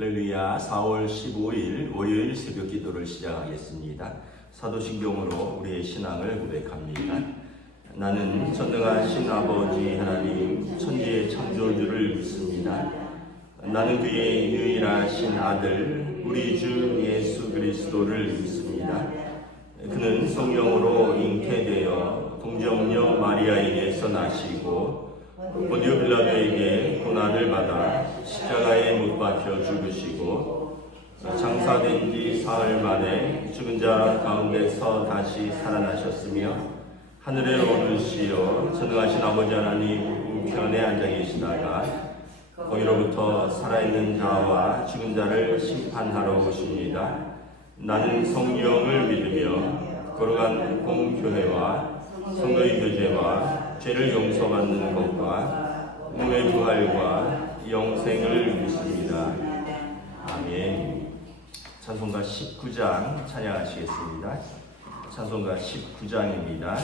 할렐루야. 4월 15일 월요일 새벽 기도를 시작하겠습니다. 사도신경으로 우리의 신앙을 고백합니다. 나는 전능하신 아버지 하나님 천지의 창조주를 믿습니다. 나는 그의 유일하신 아들 우리 주 예수 그리스도를 믿습니다. 그는 성령으로 잉태되어 동정녀 마리아에게서 나시고 본디오 빌라도에게 고난을 받아 십자가에 못 박혀 죽으시고 장사된 지 사흘 만에 죽은 자 가운데서 다시 살아나셨으며 하늘에 오르시어 전능하신 아버지 하나님 우편에 앉아 계시다가 거기로부터 살아있는 자와 죽은 자를 심판하러 오십니다. 나는 성령을 믿으며 거룩한 공교회와 성도의 교제와 죄를 용서받는 것과 몸의 부활과 영생을 믿습니다. 아멘. 찬송가 19장 찬양하시겠습니다. 찬송가 19장입니다.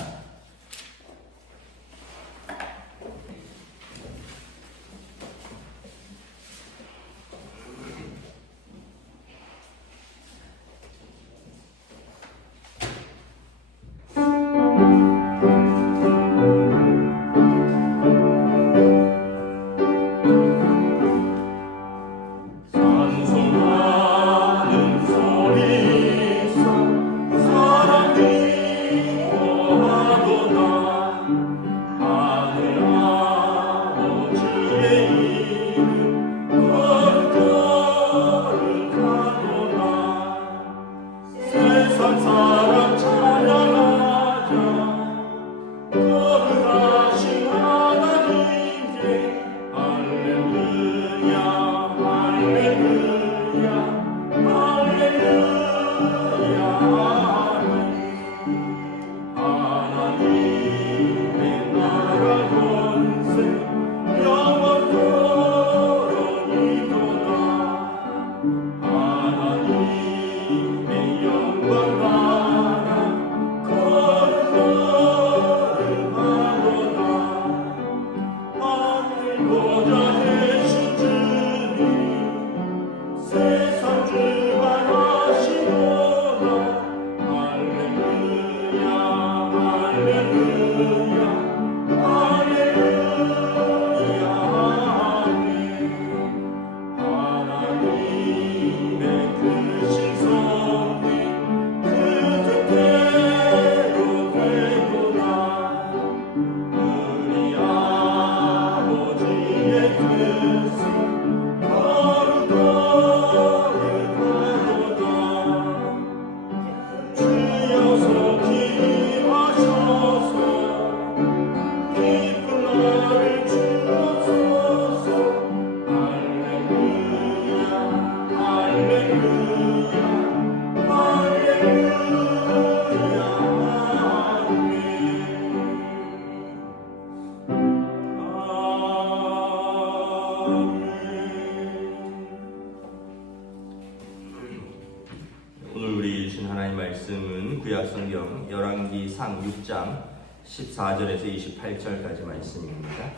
구약성경 열왕기상 6장 14절에서 28절까지 말씀입니다.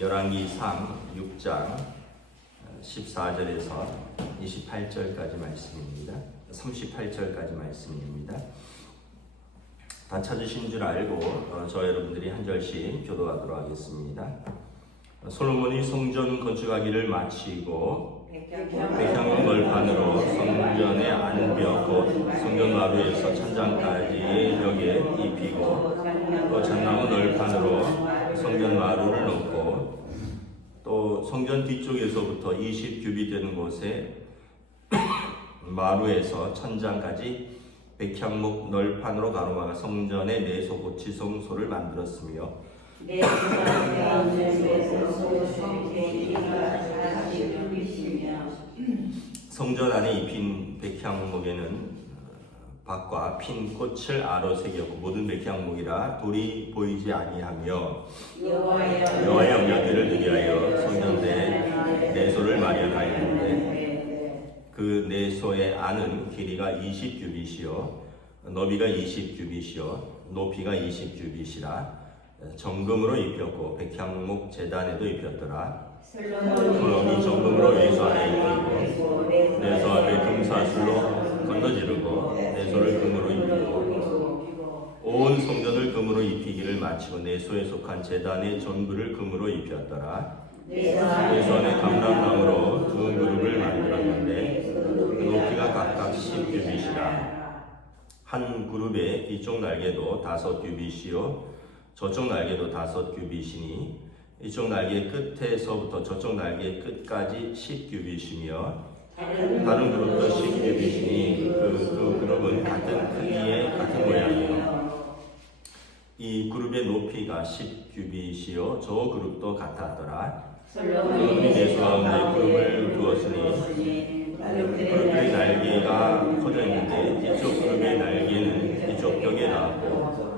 열왕기상 6장 14절에서 28절까지 말씀입니다. 38절까지 말씀입니다. 다 찾으신 줄 알고 저 여러분들이 한 절씩 교도하도록 하겠습니다. 솔로몬이 성전 건축하기를 마치고 백향목 벌판으로 성전의 안벽 곧 성전 마루에서 천장까지 벽에 입히고 또 잣나무 널판으로 성전 마루를 놓고 또 성전 뒤쪽에서부터 20규빗 되는 곳에 마루에서 천장까지 백향목 널판으로 가로막아 성전의 내소 곧 지성소를 만들었으며 성전 안에 입힌 백향목에는 밭과 핀 꽃을 아로 새겼고 모든 백향목이라 돌이 보이지 아니하며 여호와의 영향들을 누게 하여 성전대 내소를 마련하였는데 그 내소의 안은 길이가 20규빗이요 너비가 20규빗이요 높이가 20규빗이라 정금으로 입혔고 백향목 제단에도 입혔더라. 솔로몬이 정금을 금으로 내소 안에 입히고 내소 앞에 금사슬로 건너지르고 내소를 금으로 입히고 온 성전을 금으로 입히기를 마치고 내소에 속한 제단의 전부를 금으로 입혔더라. 내소 안에 감람나무로 두 그룹을 만들었는데 그 높이가 각각 10규빗이라. 한 그룹의 이쪽 날개도 5규빗이요 저쪽 날개도 5규빗이니 이쪽 날개 끝에서부터 저쪽 날개 끝까지 10규빗이며 다른 그룹도 10규빗이니 그 그룹은 같은 크기의 같은 모양이요. 이 그룹의 높이가 10규빗이요 저 그룹도 같았더라. 솔로몬이 내소 가운데 그룹을 두었으니 그룹의 날개가 커져 있는데 이쪽 그룹의 날개는 이쪽 벽에 닿았고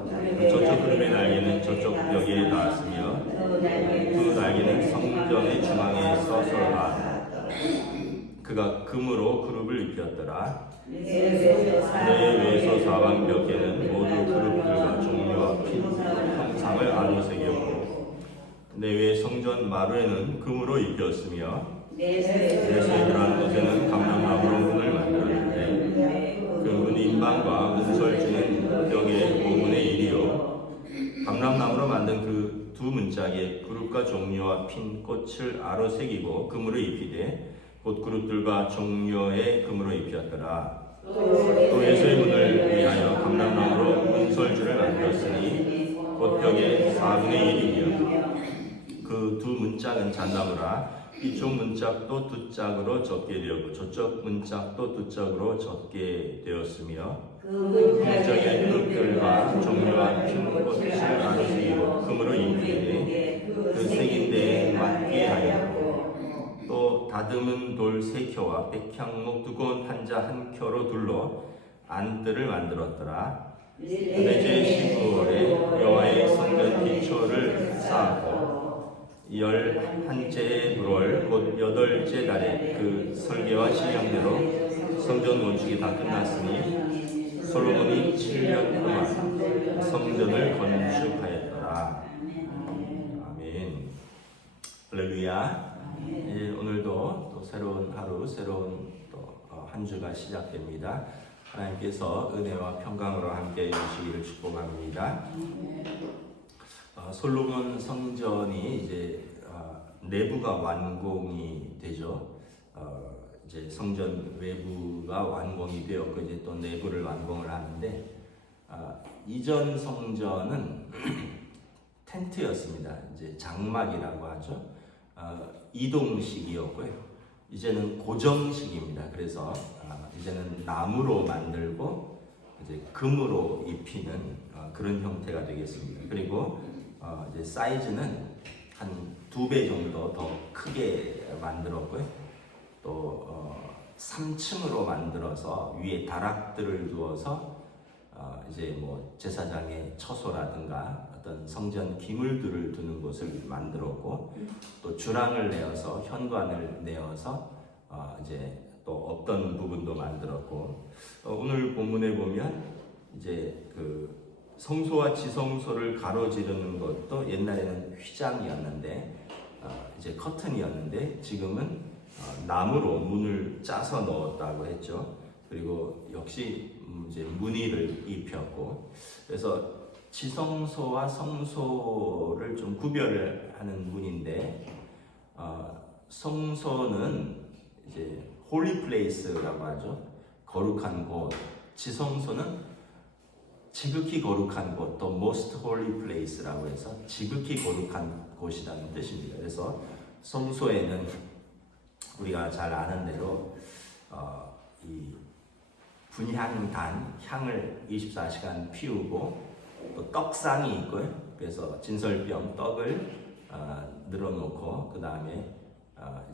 저쪽 그룹의 날개는 저쪽 벽에 닿았으며 두 날개는 성전의 중앙에 서서라. 그가 금으로 그룹을 입혔더라. 내 외소 사방 벽에는 모두 그룹들과 종류와 핀 형상을 아로새겼고 내외 성전 마루에는 금으로 입혔으며 내소에 들어가는 곳에는 감람나무로 문을 만들었는데 그 문 인방과 문설주는 벽의 5분의 1이요 감람나무로 만든 그 두 문짝에 그룹과 종류와 핀 꽃을 아로새기고 금으로 입히되 곧 그룹들과 종류의 금으로 입혔더라. 또 예수의 문을 위하여 감람나무로 문설주를 만들었으니 곧 벽의 4분의 1이며 그 두 문짝은 잣나무라. 이쪽 문짝도 두 짝으로 접게 되었고 저쪽 문짝도 두 짝으로 접게 되었으며 그 문짝의 그룹들과 종류와 핀 꽃을 아로새기고 금으로 입히되 그 새긴 데에 맞게 하였고 또 다듬은 돌 3켜와 백향목 두꺼운 판자 1켜로 둘러 안뜰을 만들었더라. 그때 제15월에 여호와의 성전 기초를 쌓았고 11째 불월 곧 8째 달에 그 설계와 심양대로 성전 건축이 다 끝났으니 솔로몬이 7년 동안 성전을 건축하였더라. 아멘. 할렐루야. 오늘도 또 새로운 하루, 새로운 또 한 주가 시작됩니다. 하나님께서 은혜와 평강으로 함께 해주시기를 축복합니다. 솔로몬 성전이 이제 내부가 완공이 되죠. 이제 성전 외부가 완공이 되었고 이제 또 내부를 완공을 하는데 이전 성전은 텐트였습니다. 이제 장막이라고 하죠. 이동식이었고요. 이제는 고정식입니다. 그래서 이제는 나무로 만들고 이제 금으로 입히는 그런 형태가 되겠습니다. 그리고 이제 사이즈는 한 2배 정도 더 크게 만들었고요. 또 3층으로 만들어서 위에 다락들을 두어서 이제 뭐 제사장의 처소라든가 어떤 성전 기물들을 두는 곳을 만들었고 또 주랑을 내어서 현관을 내어서 이제 또 없던 부분도 만들었고 오늘 본문에 보면 이제 그 성소와 지성소를 가로지르는 것도 옛날에는 휘장이었는데 이제 커튼이었는데 지금은 나무로 문을 짜서 넣었다고 했죠. 그리고 역시 이제 무늬를 입혔고 그래서 지성소와 성소를 좀 구별을 하는 문인데 성소는 이제 홀리 플레이스라고 하죠. 거룩한 곳. 지성소는 지극히 거룩한 곳, 또 most holy place라고 해서 지극히 거룩한 곳이라는 뜻입니다. 그래서 성소에는 우리가 잘 아는 대로 이 분향단, 향을 24시간 피우고 또 떡상이 있고요. 그래서 진설병 떡을 늘어놓고 그 다음에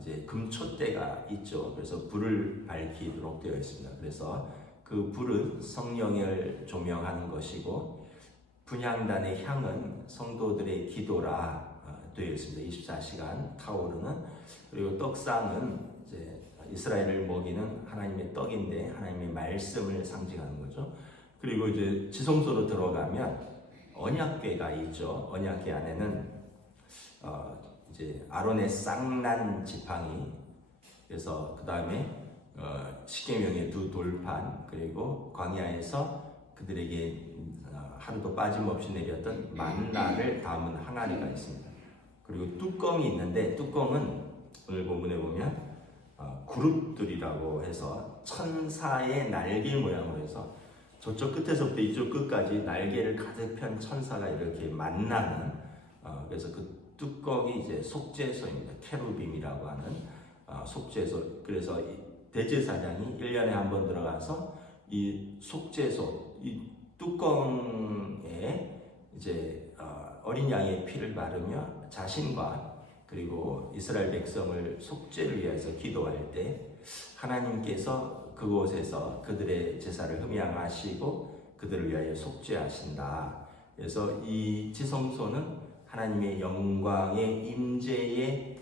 이제 금촛대가 있죠. 그래서 불을 밝히도록 되어 있습니다. 그래서 그 불은 성령을 조명하는 것이고 분향단의 향은 성도들의 기도라 되어 있습니다. 24시간 타오르는. 그리고 떡상은 이제 이스라엘을 먹이는 하나님의 떡인데 하나님의 말씀을 상징하는 거죠. 그리고 이제 지성소로 들어가면 언약궤가 있죠. 언약궤 안에는 이제 아론의 쌍난 지팡이 그래서 그 다음에 십계명의 두 돌판, 그리고 광야에서 그들에게 하루도 빠짐없이 내렸던 만나를 담은 항아리가 있습니다. 그리고 뚜껑이 있는데, 뚜껑은 오늘 본문에 보면 그룹들이라고 해서 천사의 날개 모양으로 해서 저쪽 끝에서부터 이쪽 끝까지 날개를 가득 편 천사가 이렇게 만나는, 그래서 그 뚜껑이 이제 속죄소입니다. 케루빔이라고 하는 속죄소. 그래서 대제사장이 1년에 한 번 들어가서 이 속죄소, 이 뚜껑에 이제 어린 양의 피를 바르며 자신과 그리고 이스라엘 백성을 속죄를 위해서 기도할 때 하나님께서 그곳에서 그들의 제사를 흠양하시고 그들을 위하여 속죄하신다. 그래서 이 지성소는 하나님의 영광의 임재의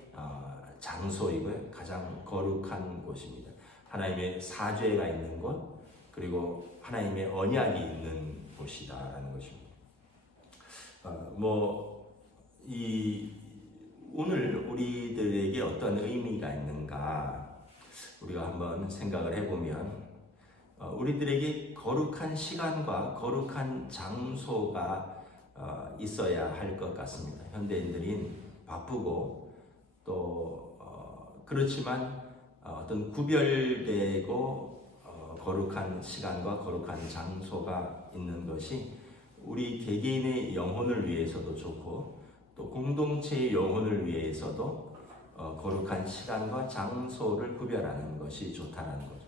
장소이고요. 가장 거룩한 곳입니다. 하나님의 사죄가 있는 곳, 그리고 하나님의 언약이 있는 곳이다라는 것입니다. 오늘 우리들에게 어떤 의미가 있는가 우리가 한번 생각을 해보면, 우리들에게 거룩한 시간과 거룩한 장소가 있어야 할 것 같습니다. 현대인들이 바쁘고 또 그렇지만 어떤 구별되고 거룩한 시간과 거룩한 장소가 있는 것이 우리 개개인의 영혼을 위해서도 좋고 또 공동체의 영혼을 위해서도 거룩한 시간과 장소를 구별하는 것이 좋다는 거죠.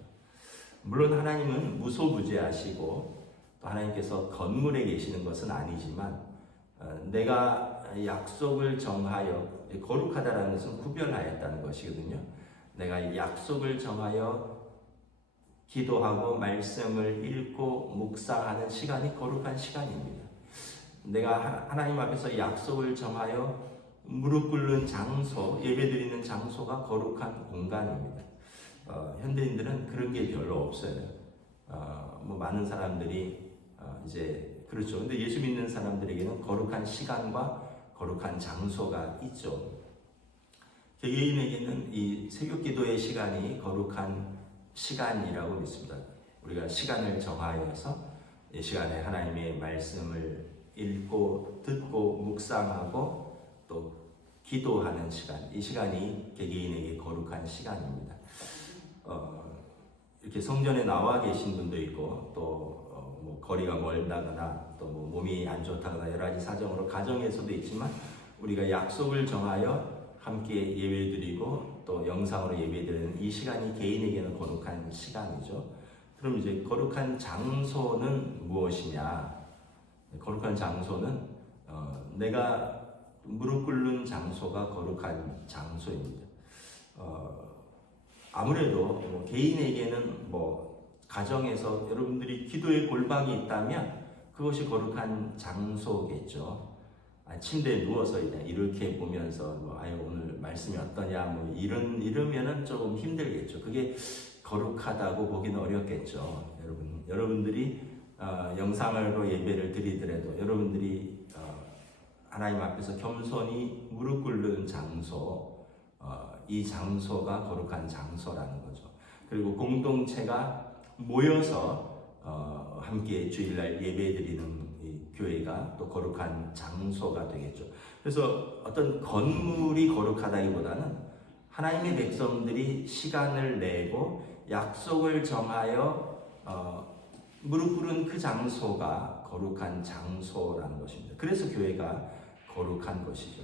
물론 하나님은 무소부재하시고 또 하나님께서 건물에 계시는 것은 아니지만 내가 약속을 정하여, 거룩하다라는 것은 구별하였다는 것이거든요. 내가 약속을 정하여 기도하고 말씀을 읽고 묵상하는 시간이 거룩한 시간입니다. 내가 하나님 앞에서 약속을 정하여 무릎 꿇는 장소, 예배드리는 장소가 거룩한 공간입니다. 현대인들은 그런 게 별로 없어요. 많은 사람들이 이제 그렇죠. 근데 예수 믿는 사람들에게는 거룩한 시간과 거룩한 장소가 있죠. 개개인에게는 이 새벽기도의 시간이 거룩한 시간이라고 믿습니다. 우리가 시간을 정하여서 이 시간에 하나님의 말씀을 읽고 듣고 묵상하고 또 기도하는 시간, 이 시간이 개개인에게 거룩한 시간입니다. 이렇게 성전에 나와 계신 분도 있고 또 거리가 멀다거나 또 몸이 안 좋다거나 여러 가지 사정으로 가정에서도 있지만 우리가 약속을 정하여 함께 예배드리고 또 영상으로 예배드리는 이 시간이 개인에게는 거룩한 시간이죠. 그럼 이제 거룩한 장소는 무엇이냐? 거룩한 장소는 내가 무릎 꿇는 장소가 거룩한 장소입니다. 아무래도 개인에게는 가정에서 여러분들이 기도의 골방이 있다면 그것이 거룩한 장소겠죠. 침대에 누워서 이렇게 보면서 오늘 말씀이 어떠냐 이러면은 조금 힘들겠죠. 그게 거룩하다고 보기는 어렵겠죠. 여러분들이 영상으로 예배를 드리더라도 여러분들이 하나님 앞에서 겸손히 무릎 꿇는 장소, 이 장소가 거룩한 장소라는 거죠. 그리고 공동체가 모여서 함께 주일날 예배드리는 이 교회가 또 거룩한 장소가 되겠죠. 그래서 어떤 건물이 거룩하다기보다는 하나님의 백성들이 시간을 내고 약속을 정하여 무릎 꿇은 그 장소가 거룩한 장소라는 것입니다. 그래서 교회가 거룩한 것이죠.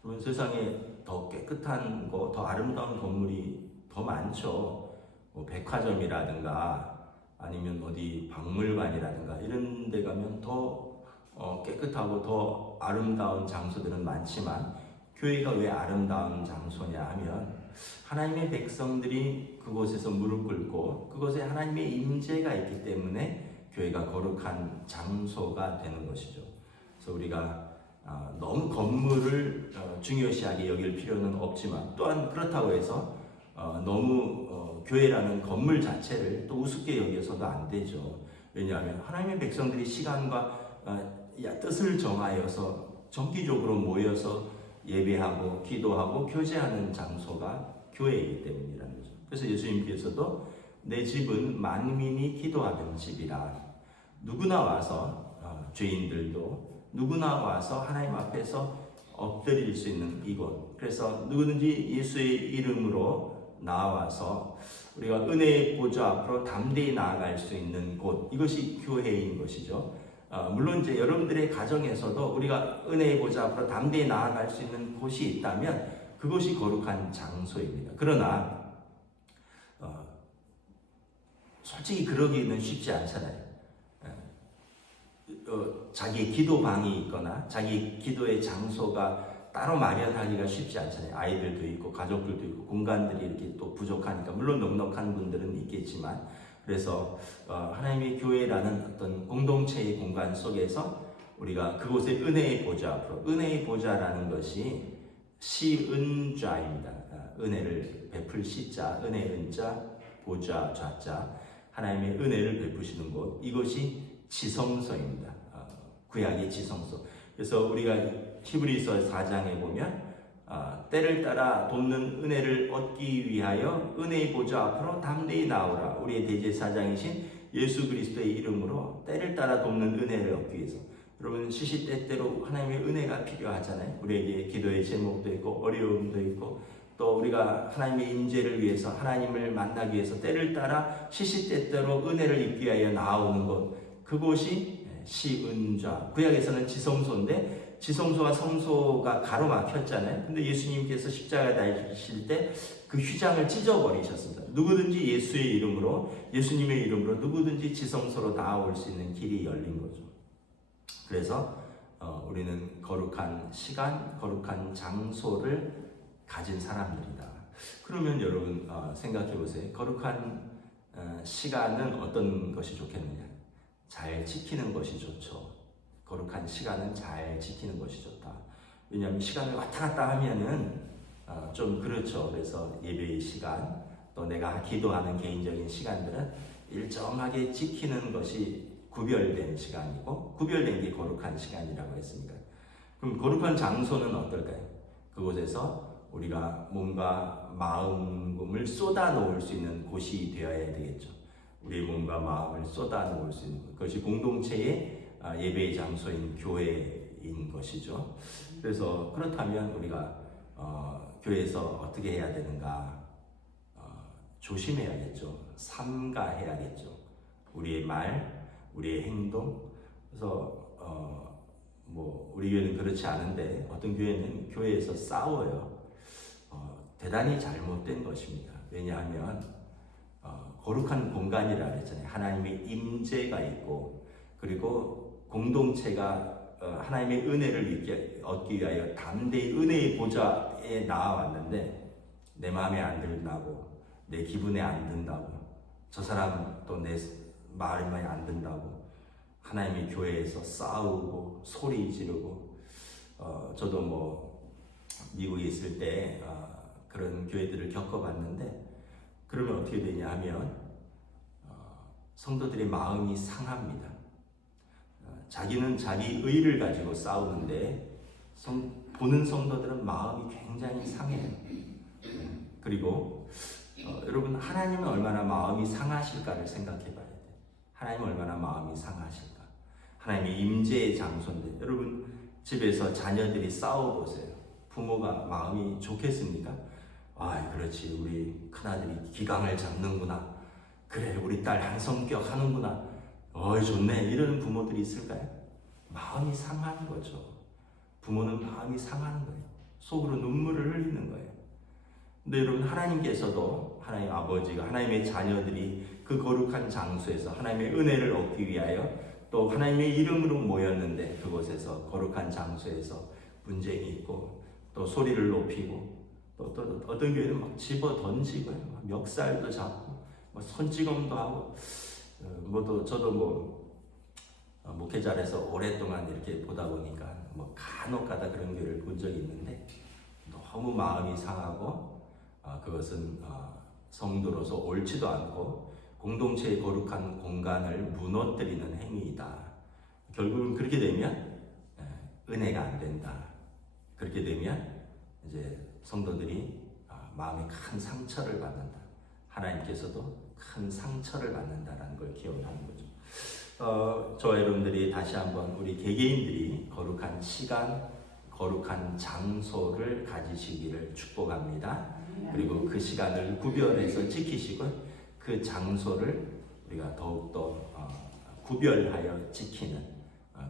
그러면 세상에 더 깨끗한 거, 더 아름다운 건물이 더 많죠. 백화점이라든가 아니면 어디 박물관이라든가 이런 데 가면 더 깨끗하고 더 아름다운 장소들은 많지만 교회가 왜 아름다운 장소냐 하면 하나님의 백성들이 그곳에서 무릎 꿇고 그곳에 하나님의 임재가 있기 때문에 교회가 거룩한 장소가 되는 것이죠. 그래서 우리가 너무 건물을 중요시하게 여길 필요는 없지만 또한 그렇다고 해서 너무 교회라는 건물 자체를 또 우습게 여겨서도 안 되죠. 왜냐하면 하나님의 백성들이 시간과 뜻을 정하여서 정기적으로 모여서 예배하고 기도하고 교제하는 장소가 교회이기 때문이라는 거죠. 그래서 예수님께서도 내 집은 만민이 기도하는 집이라. 누구나 와서 죄인들도 누구나 와서 하나님 앞에서 엎드릴 수 있는 이곳. 그래서 누구든지 예수의 이름으로 나와서 우리가 은혜의 보좌 앞으로 담대히 나아갈 수 있는 곳. 이것이 교회인 것이죠. 물론 이제 여러분들의 가정에서도 우리가 은혜의 보좌 앞으로 담대히 나아갈 수 있는 곳이 있다면 그것이 거룩한 장소입니다. 그러나 솔직히 그러기는 쉽지 않잖아요. 자기 기도방이 있거나 자기 기도의 장소가 따로 마련하기가 쉽지 않잖아요. 아이들도 있고 가족들도 있고 공간들이 이렇게 또 부족하니까 물론 넉넉한 분들은 있겠지만 그래서 하나님의 교회라는 어떤 공동체의 공간 속에서 우리가 그곳에 은혜의 보좌 앞으로 은혜의 보좌라는 것이 시은좌입니다. 은혜를 베풀 시자, 은혜 은자, 보좌 좌자, 하나님의 은혜를 베푸시는 곳, 이것이 지성소입니다. 구약의 지성소. 그래서 우리가 히브리서 4장에 보면 때를 따라 돕는 은혜를 얻기 위하여 은혜의 보좌 앞으로 담대히 나오라. 우리의 대제사장이신 예수 그리스도의 이름으로 때를 따라 돕는 은혜를 얻기 위해서. 여러분 시시때때로 하나님의 은혜가 필요하잖아요. 우리에게 기도의 제목도 있고 어려움도 있고 또 우리가 하나님의 임재를 위해서 하나님을 만나기 위해서 때를 따라 시시때때로 은혜를 입기 위하여 나오는 곳, 그곳이 시은좌. 구약에서는 지성소인데 지성소와 성소가 가로막혔잖아요. 근데 예수님께서 십자가에 달리실 때 그 휘장을 찢어버리셨습니다. 누구든지 예수의 이름으로, 예수님의 이름으로 누구든지 지성소로 나아올 수 있는 길이 열린 거죠. 그래서 우리는 거룩한 시간, 거룩한 장소를 가진 사람들이다. 그러면 여러분 생각해 보세요. 거룩한 시간은 어떤 것이 좋겠느냐? 잘 지키는 것이 좋죠. 거룩한 시간은 잘 지키는 것이 좋다. 왜냐하면 시간을 왔다 갔다 하면은 좀 그렇죠. 그래서 예배의 시간, 또 내가 기도하는 개인적인 시간들은 일정하게 지키는 것이 구별된 시간이고 구별된 게 거룩한 시간이라고 했습니다. 그럼 거룩한 장소는 어떨까요? 그곳에서 우리가 몸과 마음을 쏟아 놓을 수 있는 곳이 되어야 되겠죠. 우리의 몸과 마음을 쏟아 놓을 수 있는 것. 그것이 공동체의 예배의 장소인 교회인 것이죠. 그래서 그렇다면 우리가 교회에서 어떻게 해야 되는가? 조심해야겠죠. 삼가해야겠죠. 우리의 말, 우리의 행동. 그래서 우리 교회는 그렇지 않은데 어떤 교회는 교회에서 싸워요. 대단히 잘못된 것입니다. 왜냐하면 거룩한 공간이라 그랬잖아요. 하나님의 임재가 있고 그리고 공동체가 하나님의 은혜를 얻기 위하여 담대히 은혜의 보좌에 나아왔는데 내 마음에 안 든다고, 내 기분에 안 든다고, 저 사람 또 내 말에 안 든다고 하나님의 교회에서 싸우고 소리 지르고 저도 미국에 있을 때 그런 교회들을 겪어봤는데 그러면 어떻게 되냐 하면 성도들의 마음이 상합니다. 자기는 자기 의를 가지고 싸우는데 보는 성도들은 마음이 굉장히 상해요. 그리고 여러분 하나님은 얼마나 마음이 상하실까를 생각해 봐야 돼요. 하나님은 얼마나 마음이 상하실까. 하나님의 임재의 장소인데 여러분 집에서 자녀들이 싸워보세요. 부모가 마음이 좋겠습니까? 그렇지, 우리 큰아들이 기강을 잡는구나. 그래, 우리 딸 한성격 하는구나. 좋네. 이러는 부모들이 있을까요? 마음이 상하는 거죠. 부모는 마음이 상하는 거예요. 속으로 눈물을 흘리는 거예요. 근데 여러분 하나님께서도 하나님 아버지가 하나님의 자녀들이 그 거룩한 장소에서 하나님의 은혜를 얻기 위하여 또 하나님의 이름으로 모였는데 그곳에서 거룩한 장소에서 분쟁이 있고 또 소리를 높이고 또 어떤 교회는 막 집어 던지고요. 막 멱살도 잡고 막 손찌검도 하고 저도 목회자에서 오랫동안 이렇게 보다 보니까 간혹가다 그런 교회를 본 적이 있는데 너무 마음이 상하고 그것은 성도로서 옳지도 않고 공동체의 거룩한 공간을 무너뜨리는 행위이다. 결국은 그렇게 되면 은혜가 안 된다. 그렇게 되면 이제 성도들이 마음에 큰 상처를 받는다. 하나님께서도 큰 상처를 받는다라는 걸 기억하는 거죠. 저와 여러분들이 다시 한번 우리 개개인들이 거룩한 시간, 거룩한 장소를 가지시기를 축복합니다. 그리고 그 시간을 구별해서 지키시고 그 장소를 우리가 더욱더 구별하여 지키는,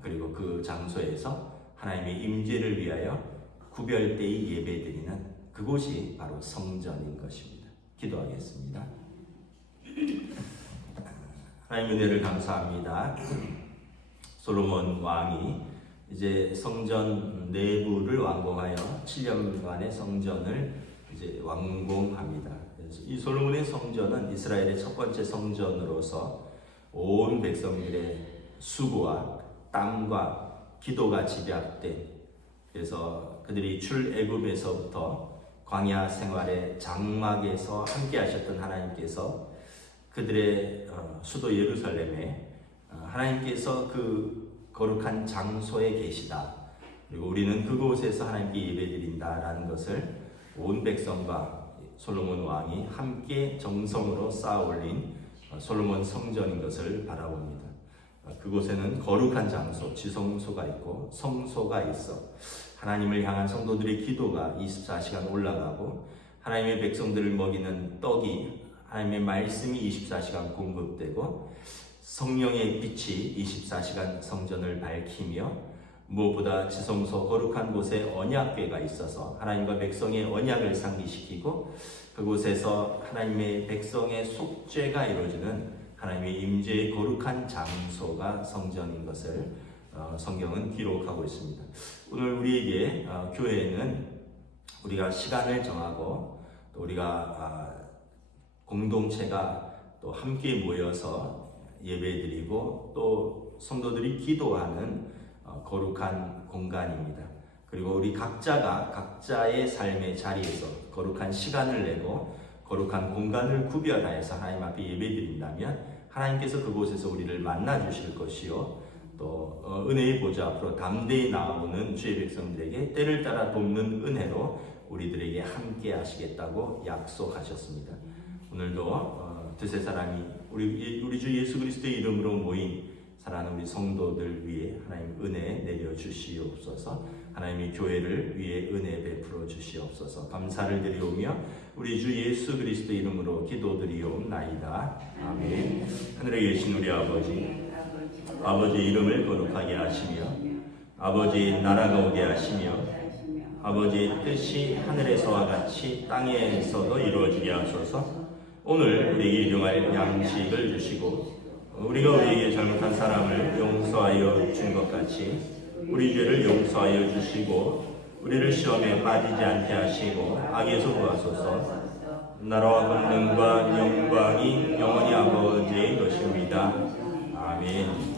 그리고 그 장소에서 하나님의 임재를 위하여 구별되이 예배드리는 그곳이 바로 성전인 것입니다. 기도하겠습니다. 하나님 은혜를 감사합니다. 솔로몬 왕이 이제 성전 내부를 완공하여 7년 만에 성전을 이제 완공합니다. 그래서 이 솔로몬의 성전은 이스라엘의 첫 번째 성전으로서 온 백성들의 수고와 땀과 기도가 집약된, 그래서 그들이 출애굽에서부터 광야 생활의 장막에서 함께 하셨던 하나님께서 그들의 수도 예루살렘에 하나님께서 그 거룩한 장소에 계시다. 그리고 우리는 그곳에서 하나님께 예배드린다라는 것을 온 백성과 솔로몬 왕이 함께 정성으로 쌓아 올린 솔로몬 성전인 것을 바라봅니다. 그곳에는 거룩한 장소, 지성소가 있고 성소가 있어 하나님을 향한 성도들의 기도가 24시간 올라가고 하나님의 백성들을 먹이는 떡이, 하나님의 말씀이 24시간 공급되고 성령의 빛이 24시간 성전을 밝히며 무엇보다 지성소 거룩한 곳에 언약궤가 있어서 하나님과 백성의 언약을 상기시키고 그곳에서 하나님의 백성의 속죄가 이루어지는 하나님의 임재의 거룩한 장소가 성전인 것을 성경은 기록하고 있습니다. 오늘 우리에게 교회에는 우리가 시간을 정하고 또 우리가 공동체가 또 함께 모여서 예배드리고 또 성도들이 기도하는 거룩한 공간입니다. 그리고 우리 각자가 각자의 삶의 자리에서 거룩한 시간을 내고 거룩한 공간을 구별하여서 하나님 앞에 예배드린다면 하나님께서 그곳에서 우리를 만나 주실 것이요 또 은혜의 보좌 앞으로 담대히 나아오는 주의 백성들에게 때를 따라 돕는 은혜로 우리들에게 함께 하시겠다고 약속하셨습니다. 오늘도 두세 사람이 우리 주 예수 그리스도의 이름으로 모인 사랑하는 우리 성도들 위해 하나님 은혜 내려 주시옵소서. 하나님의 교회를 위해 은혜 베풀어 주시옵소서. 감사를 드리오며 우리 주 예수 그리스도 이름으로 기도드리옵나이다. 아멘. 하늘에 계신 우리 아버지 이름을 거룩하게 하시며 아버지 나라가 오게 하시며 아버지 뜻이 하늘에서와 같이 땅에서도 이루어지게 하소서. 오늘 우리에게 일용할 양식을 주시고 우리가 우리에게 잘못한 사람을 용서하여 준 것 같이 우리 죄를 용서하여 주시고 우리를 시험에 빠지지 않게 하시고 악에서 구하소서. 나라와 권능과 영광이 영원히 아버지의 것입니다. 아멘.